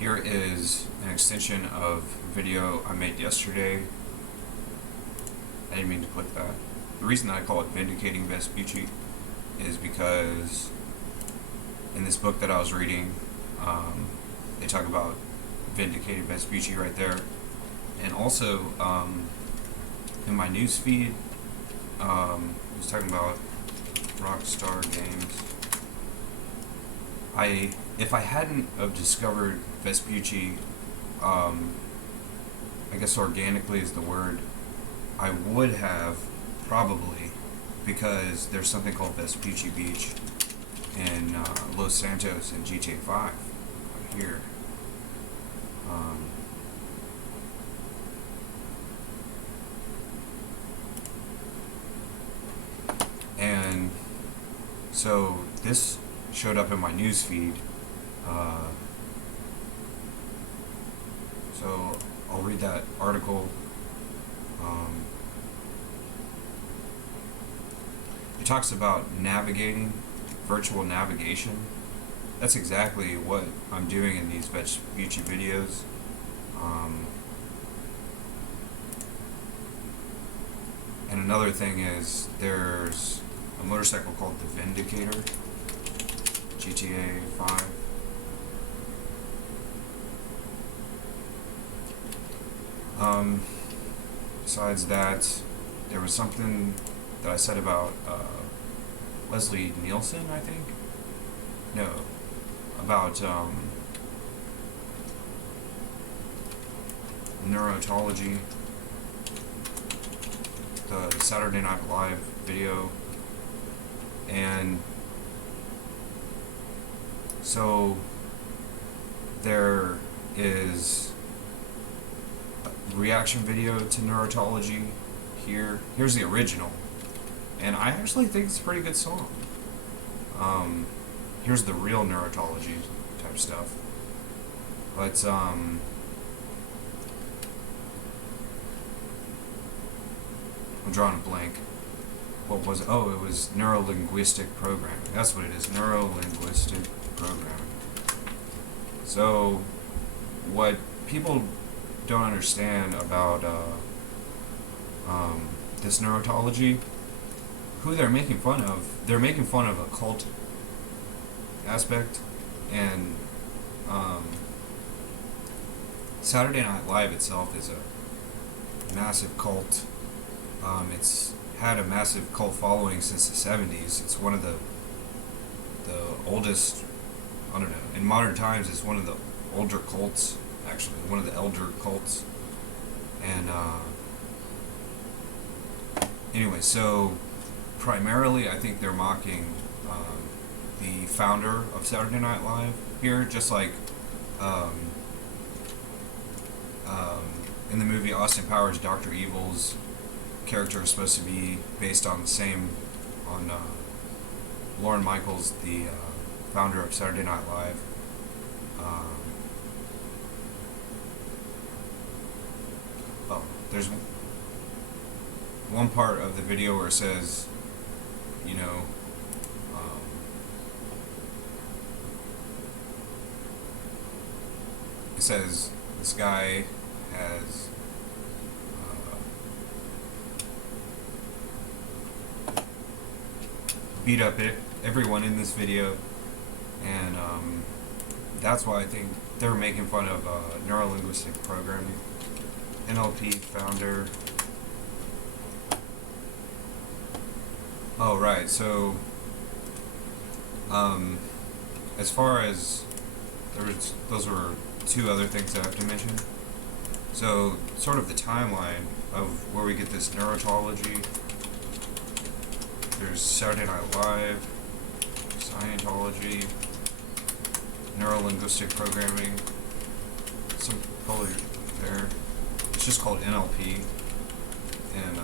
Here is an extension of a video I made yesterday. I didn't mean to click that. The reason that I call it Vindicating Vespucci is because in this book that I was reading, they talk about Vindicating Vespucci right there. And also, in my news feed, I was talking about Rockstar Games. If I hadn't have discovered Vespucci, I guess organically is the word, I would have probably, because there's something called Vespucci Beach in Los Santos in GTA 5 right here. And so this showed up in my news feed. So I'll read that article. It talks about navigating, virtual navigation. That's exactly what I'm doing in these Vespucci videos. And another thing is there's a motorcycle called the Vindicator, GTA 5. Besides that, there was something that I said about Leslie Nielsen, I think? No. About neurotology, the Saturday Night Live video. And so there is a reaction video to neurotology here. Here's the original. And I actually think it's a pretty good song. Here's the real neurotology type stuff. But I'm drawing a blank. What was it? Oh, it was neuro-linguistic programming. That's what it is, neuro-linguistic programming. So, what people don't understand about this neurotology, who they're making fun of, they're making fun of a cult aspect, and Saturday Night Live itself is a massive cult. It's had a massive cult following since the 70s. It's one of the oldest, I don't know, in modern times it's one of the older cults, actually, one of the elder cults. And anyway, so primarily I think they're mocking the founder of Saturday Night Live here, just like in the movie Austin Powers, Dr. Evil's character is supposed to be based on Lorne Michaels, the founder of Saturday Night Live. There's one part of the video where it says, you know, it says this guy has beat up everyone in this video, and that's why I think they're making fun of neuro-linguistic programming. NLP founder. Oh, right. So, as far as those were two other things I have to mention. So, sort of the timeline of where we get this neurotology. There's Saturday Night Live, Scientology, neuro-linguistic programming. Some probably there. It's just called NLP. And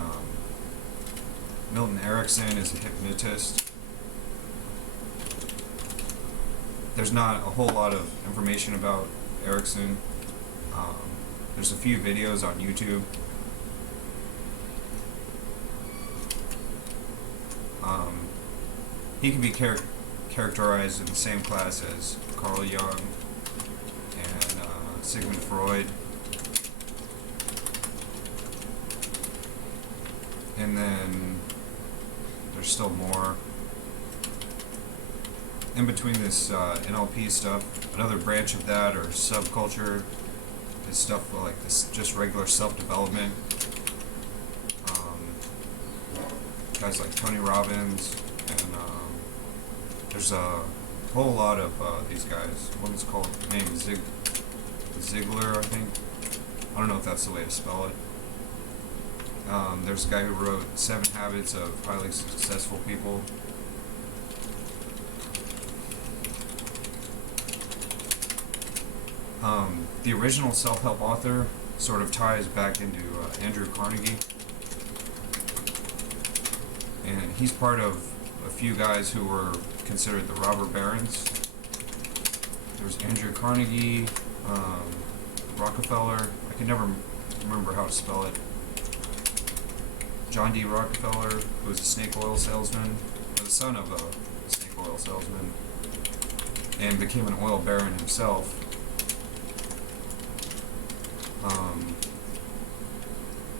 Milton Erickson is a hypnotist. There's not a whole lot of information about Erickson. There's a few videos on YouTube. He can be characterized in the same class as Carl Jung and Sigmund Freud. And then there's still more. In between this NLP stuff, another branch of that or subculture is stuff like this, just regular self-development. Guys like Tony Robbins, and there's a whole lot of these guys. One's called named Ziglar, I think. I don't know if that's the way to spell it. There's a guy who wrote 7 Habits of Highly Successful People. The original self-help author sort of ties back into Andrew Carnegie. And he's part of a few guys who were considered the robber barons. There's Andrew Carnegie, Rockefeller. I can never remember how to spell it. John D. Rockefeller, who was a snake oil salesman, or the son of a snake oil salesman, and became an oil baron himself.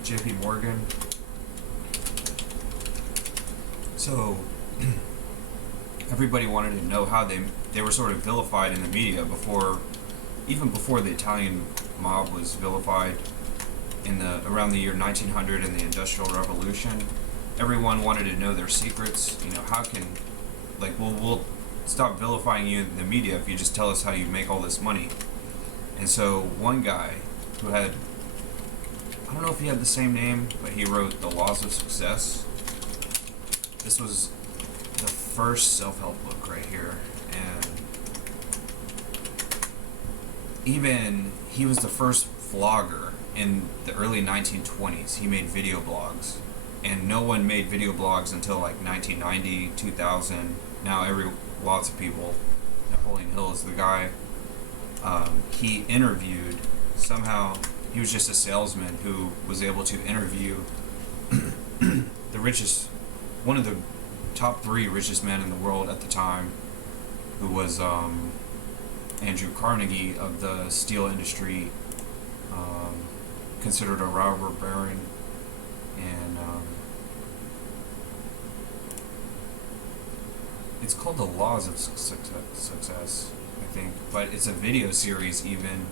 J.P. Morgan. So everybody wanted to know how they were sort of vilified in the media even before the Italian mob was vilified around the year 1900 in the Industrial Revolution. Everyone wanted to know their secrets. How can, we'll stop vilifying you in the media if you just tell us how you make all this money. And so one guy who had, I don't know if he had the same name, but he wrote The Laws of Success. This was the first self-help book right here, and even he was the first vlogger in the early 1920s. He made video blogs, and no one made video blogs until like 1990, 2000. Now lots of people. Napoleon Hill is the guy. He interviewed, somehow he was just a salesman who was able to interview one of the top 3 richest men in the world at the time, who was Andrew Carnegie of the steel industry, considered a robber baron, and it's called The Laws of Success, I think, but it's a video series even.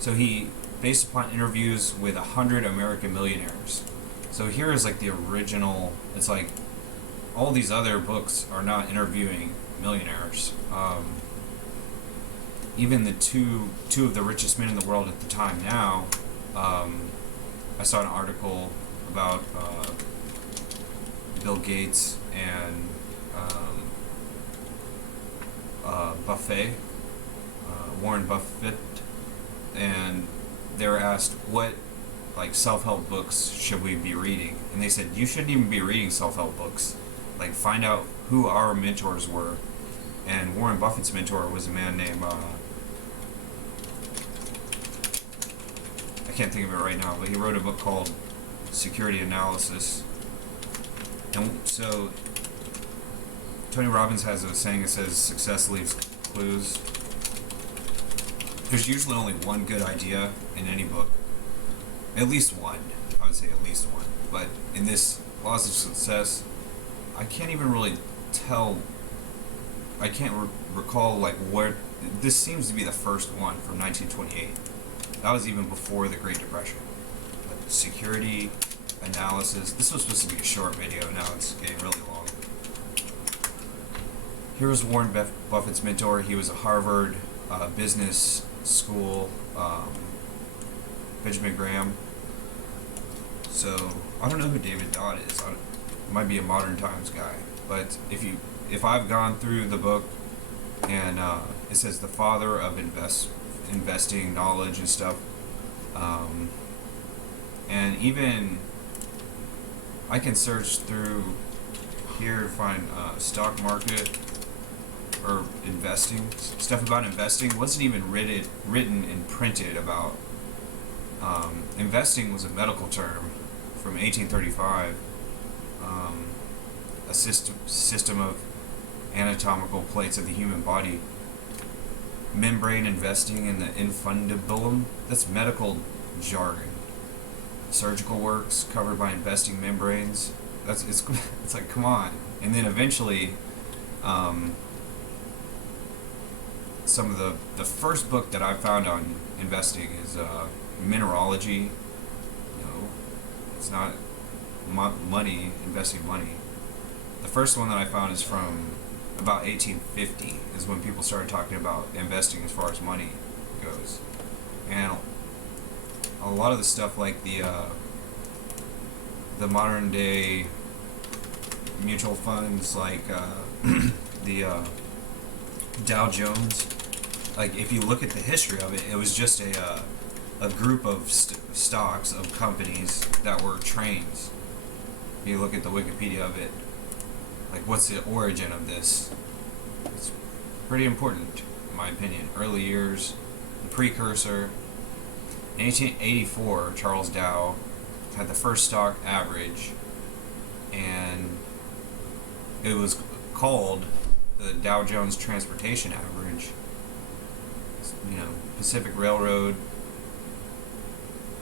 So he, based upon interviews with 100 American millionaires. So here is like the original. It's like all these other books are not interviewing millionaires. Even the two of the richest men in the world at the time now. I saw an article about Bill Gates and Warren Buffett, and they were asked what self-help books should we be reading, and they said you shouldn't even be reading self-help books. Find out who our mentors were. And Warren Buffett's mentor was a man named I can't think of it right now, but he wrote a book called Security Analysis. And so Tony Robbins has a saying that says success leaves clues. There's usually only one good idea in any book. At least one. I would say at least one. But in this Laws of Success, I can't even really tell. I can't recall where. This seems to be the first one from 1928. That was even before the Great Depression. But security analysis. This was supposed to be a short video. Now it's getting really long. Here was Warren Buffett's mentor. He was a Harvard business school, Benjamin Graham. So I don't know who David Dodd is. Might be a Modern Times guy. But if I've gone through the book and it says the father of investing knowledge and stuff, and even I can search through here to find stock market or investing stuff about investing. Wasn't even written and printed about. Investing was a medical term from 1835. A system of anatomical plates of the human body membrane investing in the infundibulum. That's medical jargon. Surgical works covered by investing membranes. It's like, come on. And then eventually, some of the first book that I found on investing is Mineralogy. No, it's not money, investing money. The first one that I found is from about 1850, is when people started talking about investing as far as money goes. And a lot of the stuff like the modern day mutual funds, like the Dow Jones, like if you look at the history of it, it was just a group of stocks of companies that were trains. If you look at the Wikipedia of it, like what's the origin of this? It's pretty important, in my opinion. Early years, the precursor. In 1884, Charles Dow had the first stock average, and it was called the Dow Jones Transportation Average. You know, Pacific Railroad,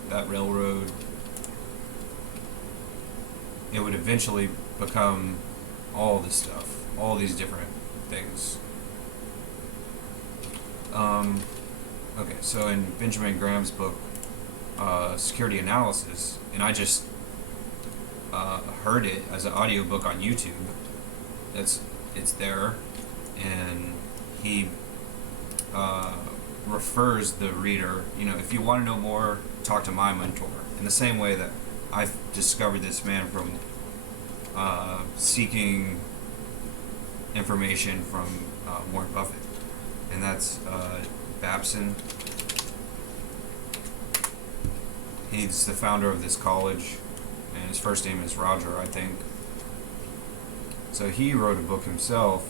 that railroad, it would eventually become all this stuff, all these different things. Okay, so in Benjamin Graham's book, Security Analysis, and I just heard it as an audiobook on YouTube. It's there, and he refers the reader, you know, if you want to know more, talk to my mentor. In the same way that I've discovered this man from seeking information from Warren Buffett, and that's Babson. He's the founder of this college, and his first name is Roger, I think. So he wrote a book himself,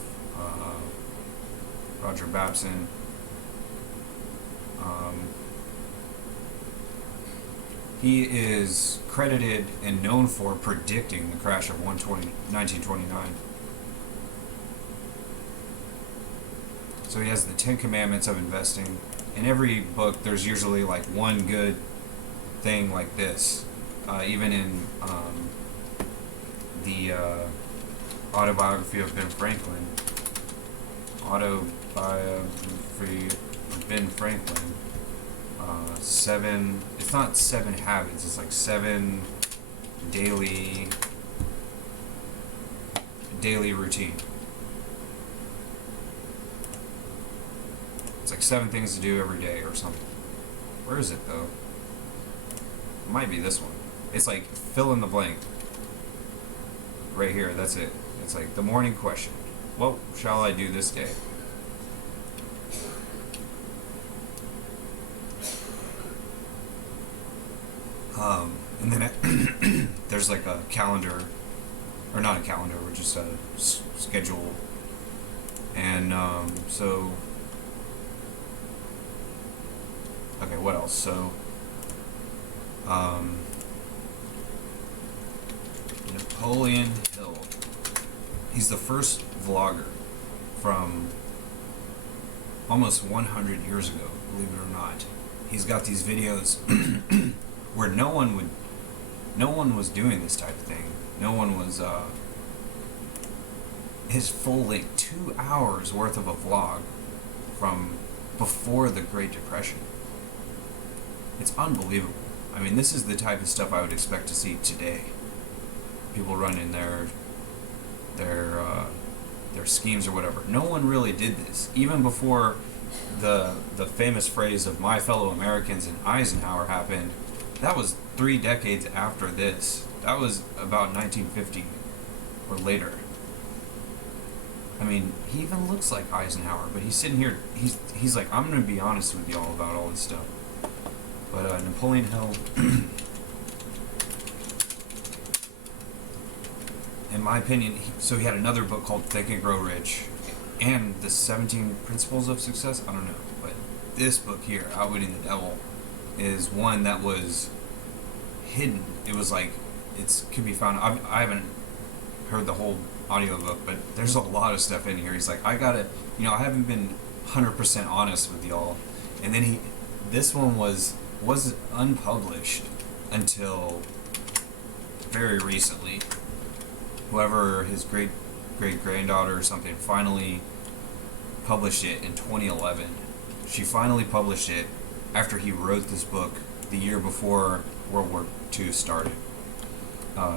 Roger Babson. He is credited and known for predicting the crash of 1929. So he has the 10 Commandments of investing. In every book, there's usually like one good thing like this. Even in the autobiography of Ben Franklin, it's not 7 habits, it's like 7 daily routine. It's like 7 things to do every day or something. Where is it though? It might be this one. It's like fill in the blank. Right here, that's it. It's like the morning question. What shall I do this day? And then there's like a calendar, or not a calendar, or just a schedule. And so, okay, what else? So, Napoleon Hill. He's the first vlogger from almost 100 years ago, believe it or not. He's got these videos where no one was doing this type of thing. No one was, his full length, 2 hours worth of a vlog from before the Great Depression. It's unbelievable. I mean, this is the type of stuff I would expect to see today. People running their schemes or whatever. No one really did this. Even before the famous phrase of "my fellow Americans" and Eisenhower happened, that was 3 decades after this. That was about 1950 or later. I mean, he even looks like Eisenhower, but he's sitting here, he's like, I'm going to be honest with y'all about all this stuff. But Napoleon Hill, in my opinion, so he had another book called Think and Grow Rich, and the 17 Principles of Success, I don't know, but this book here, Outwitting the Devil, is one that was hidden. It was like, it could be found, I haven't heard the whole audiobook, but there's a lot of stuff in here. He's like, I haven't been 100% honest with y'all. And then this one was unpublished until very recently. Whoever, his great granddaughter or something, finally published it in 2011. She finally published it after he wrote this book the year before World War II started.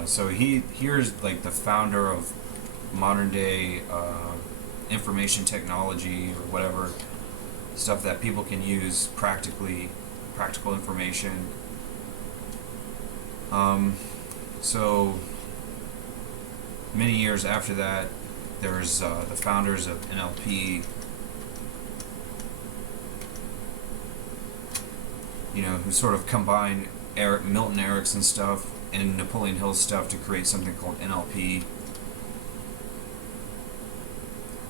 So here's like the founder of modern day information technology or whatever stuff that people can use practical information. So many years after that, there's the founders of NLP, who sort of combined Milton Erickson stuff and Napoleon Hill stuff to create something called NLP.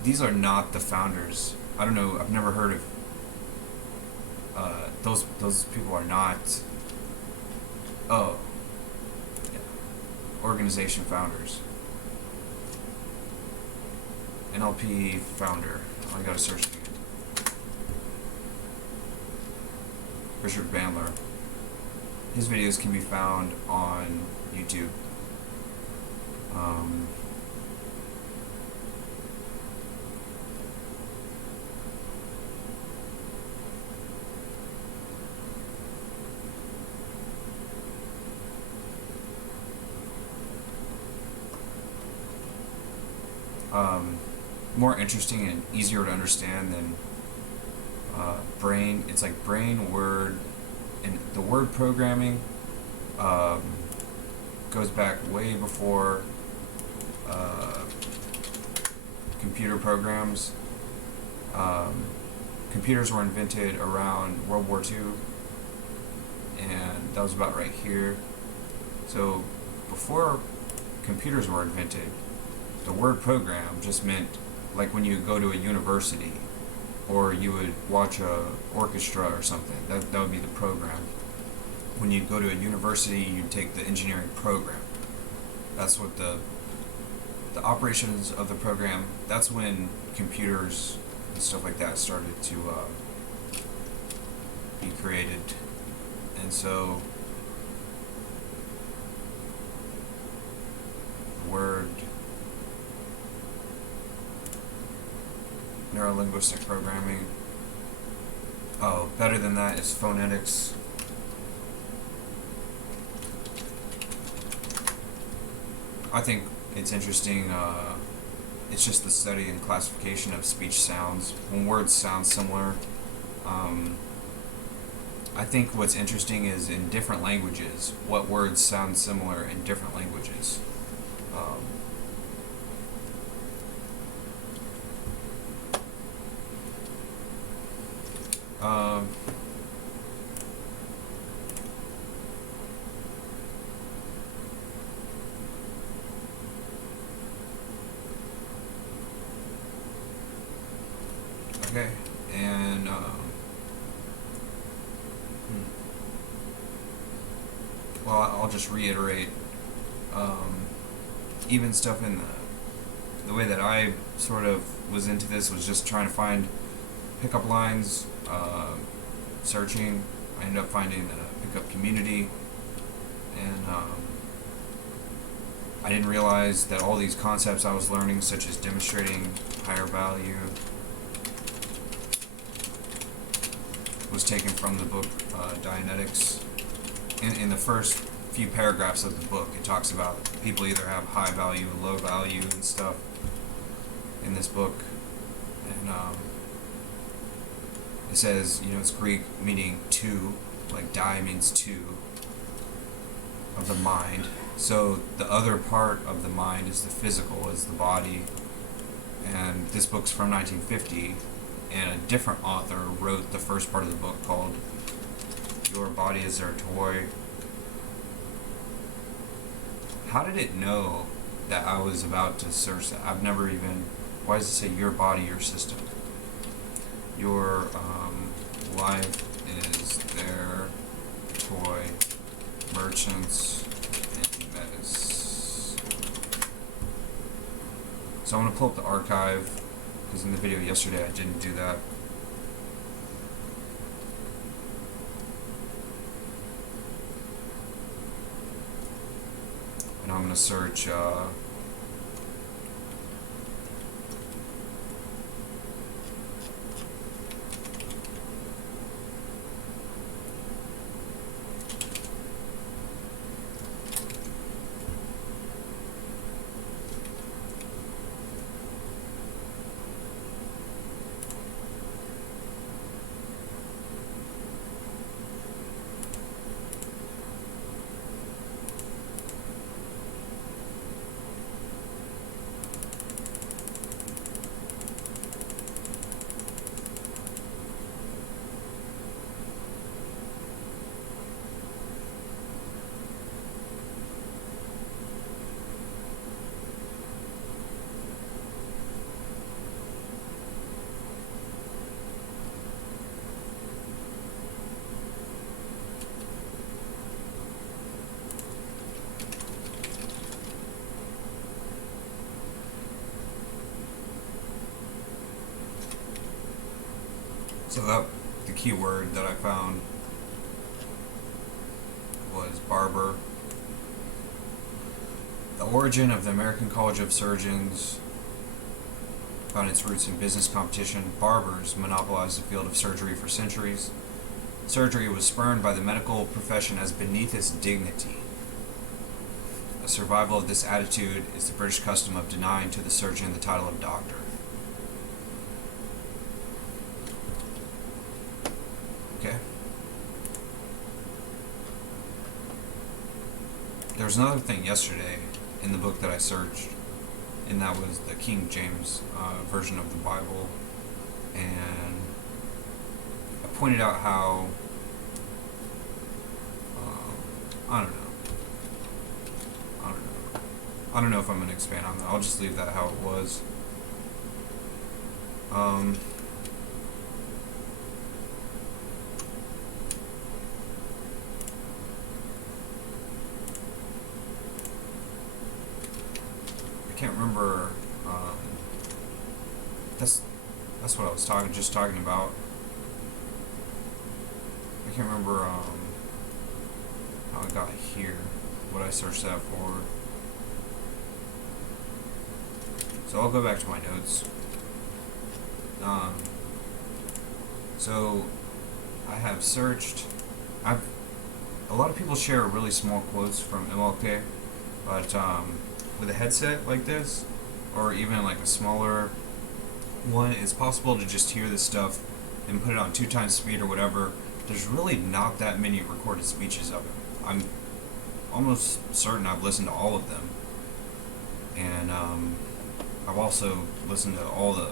These are not the founders. I don't know. I've never heard of those people. Are not. Oh, yeah. Organization founders. NLP founder. Oh, I gotta search it again. Richard Bandler. His videos can be found on YouTube. More interesting and easier to understand than brain. It's like brain, word, and the word programming goes back way before computer programs. Computers were invented around World War II, and that was about right here. So before computers were invented, the word program just meant like when you go to a university or you would watch a orchestra or something, that would be the program. When you go to a university, you take the engineering program. That's what the operations of the program. That's when computers and stuff like that started to be created. And so the word neurolinguistic programming. Oh, better than that is phonetics. I think it's interesting. It's just the study and classification of speech sounds. When words sound similar, I think what's interesting is in different languages, what words sound similar in different languages. Okay, and well, I'll just reiterate. Even stuff in the way that I sort of was into this was just trying to find pickup lines, searching. I ended up finding a pickup community, and I didn't realize that all these concepts I was learning, such as demonstrating higher value, was taken from the book Dianetics. In the first few paragraphs of the book, it talks about people either have high value and low value and stuff in this book. And it says, it's Greek meaning two, like di means two, of the mind. So the other part of the mind is the physical, is the body. And this book's from 1950, and a different author wrote the first part of the book called Your Body is Their Toy. How did it know that I was about to search that? I've never even... Why does it say your body, your system? Your life is their toy. Merchants and Metis. So I'm going to pull up the archive, because in the video yesterday I didn't do that. I'm gonna search. So that the key word that I found was barber. The origin of the American College of Surgeons found its roots in business competition. Barbers monopolized the field of surgery for centuries. Surgery was spurned by the medical profession as beneath its dignity. A survival of this attitude is the British custom of denying to the surgeon the title of doctor. Okay. There was another thing yesterday in the book that I searched, and that was the King James version of the Bible. And I pointed out how, I don't know if I'm going to expand on that. I'll just leave that how it was. I can't remember. That's what I was talking about. I can't remember how I got here. What I searched that for. So I'll go back to my notes. So I have searched. A lot of people share really small quotes from MLK, but with a headset like this, or even like a smaller one, it's possible to just hear this stuff and put it on 2 times speed or whatever. There's really not that many recorded speeches of him. I'm almost certain I've listened to all of them, and I've also listened to all the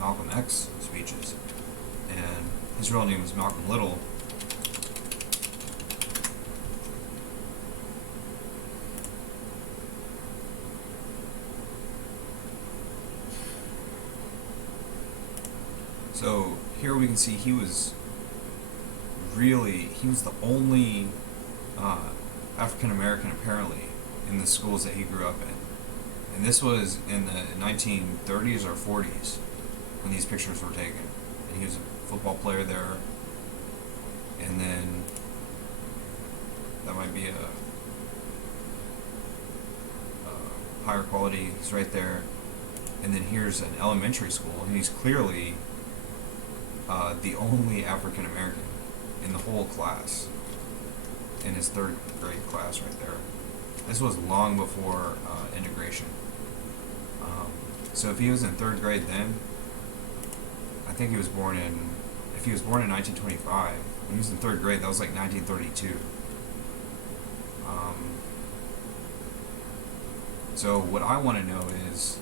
Malcolm X speeches, and his real name is Malcolm Little. So here we can see he was the only African American apparently in the schools that he grew up in. And this was in the 1930s or 40s when these pictures were taken. And he was a football player there. And then that might be a higher quality. It's right there. And then here's an elementary school, and he's clearly the only African American in the whole class, in his 3rd grade class right there. This was long before integration. So if he was in 3rd grade then, I think he was born in, if he was born in 1925, when he was in 3rd grade, that was like 1932. So what I want to know is,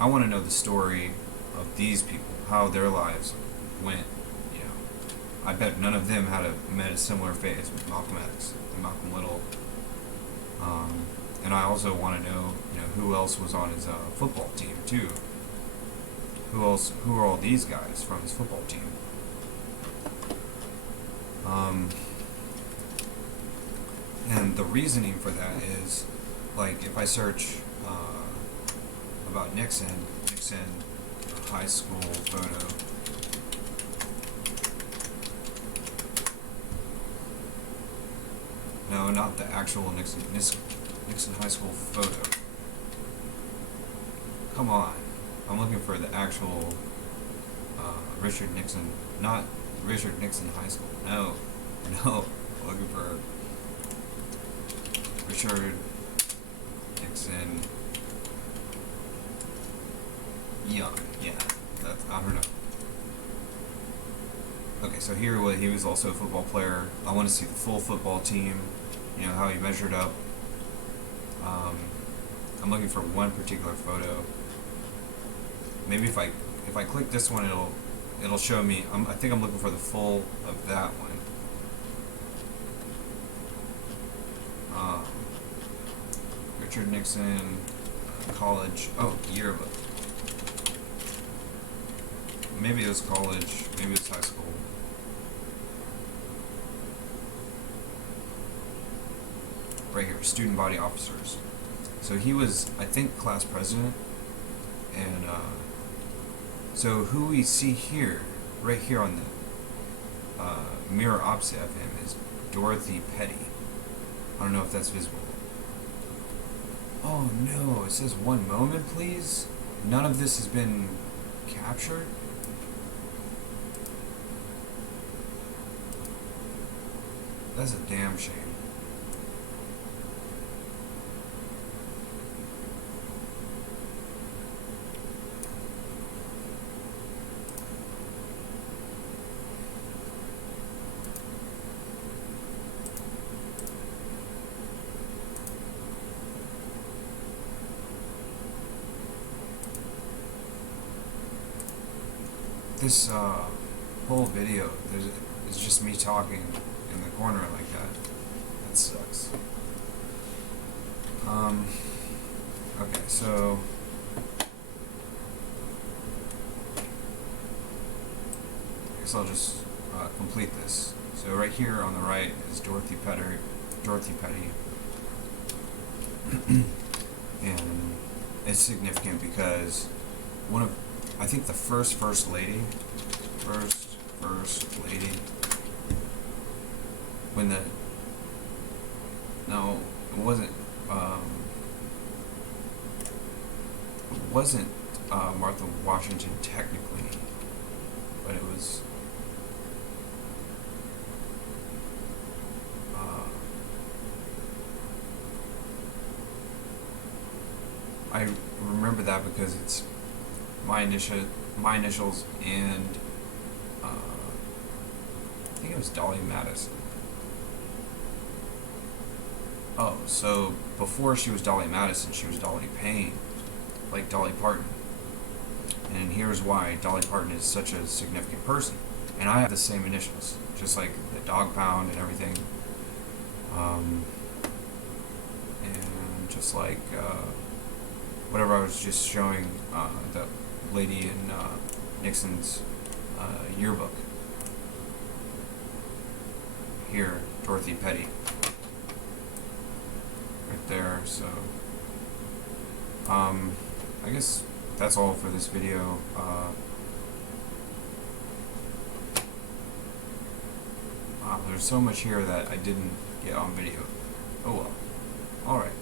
I want to know the story of these people, how their lives went. You know, I bet none of them met a similar fate as Malcolm X and Malcolm Little. And I also want to know, who else was on his football team too. Who are all these guys from his football team? And the reasoning for that is, like, if I search about Nixon high school photo. No, not the actual Nixon. Nixon High School photo. Come on. I'm looking for the actual Richard Nixon, not Richard Nixon High School. No. No. I'm looking for Richard Nixon Young. Yeah. That's, I don't know. Okay, so here he was also a football player. I want to see the full football team, you know, how he measured up. I'm looking for one particular photo. Maybe if I click this one, it'll show me. I think I'm looking for the full of that one. Richard Nixon college. Oh, yearbook. Maybe it was college. Maybe it was high school. Right here, student body officers. So he was, I think, class president, and so who we see here, right here on the mirror opposite of him, is Dorothy Petty. I don't know if that's visible. Oh no, it says one moment please. None of this has been captured. That's a damn shame. This whole video is just me talking in the corner like that. That sucks. Okay, so I guess I'll just complete this. So right here on the right is Dorothy Petty, and it's significant because I think the first lady, when no, it wasn't Martha Washington technically, but it was I remember that because it's my initials, and I think it was Dolly Madison. Oh, so before she was Dolly Madison, she was Dolly Payne, like Dolly Parton. And here's why Dolly Parton is such a significant person. And I have the same initials, just like the dog pound and everything. And just like whatever I was just showing the lady in Nixon's yearbook. Here, Dorothy Petty. Right there, so I guess that's all for this video. Wow, there's so much here that I didn't get on video. Oh well. Alright.